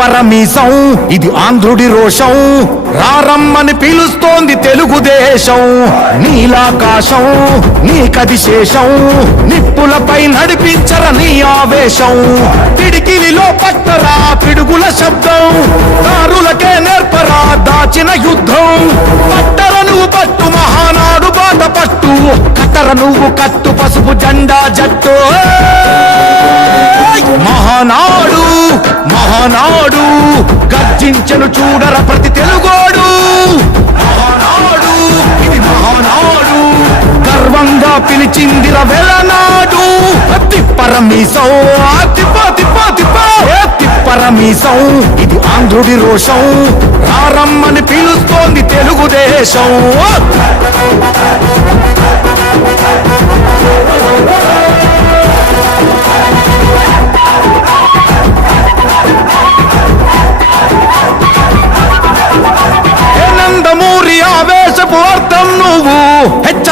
పరమీసం ఇది ఆంధ్రుడి రోషం. రారమ్మని పిలుస్తోంది తెలుగుదేశం. నీలాకాశం నీకది శేషం నిప్పులపై నడిపించరని ఆవేశం. పిడికిలి ఎర్ర నువ్వు కట్టు పసుపు జెండా జట్టు. మహానాడు మహానాడు గర్జించను చూడర ప్రతి తెలుగోడు. మహానాడు ఇది మహానాడు గర్వంగా పిలిచిందిర వెలనాడు తిప్పరమీసం ఆ తిప్ప తిప్ప తిప్ప. ఏ తిప్పరమీసం ఇది ఆంధ్రుడి రోషం. రారమ్మని పిలుస్తోంది తెలుగుదేశం.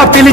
Papili